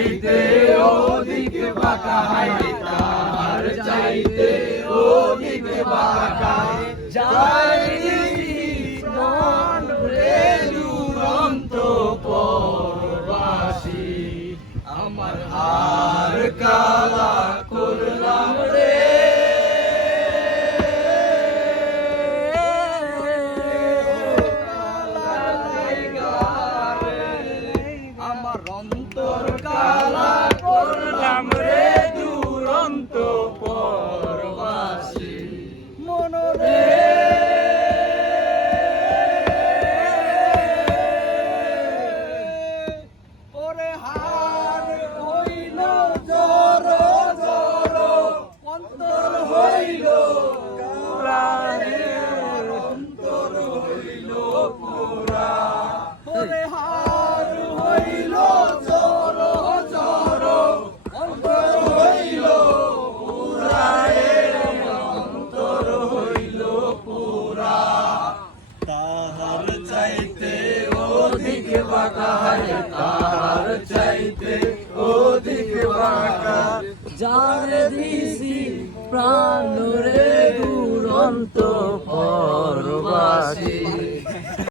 চাইতে অধিক বাঁকা হাই তার চাইতে অধিক বাঁকা যাই মন দুরন্ত পরবাসী আমার হার কালা অধিক বাঁকা হায় তাহার চাইতে অধিক প্রাণ রে দুরন্ত পরবাসী।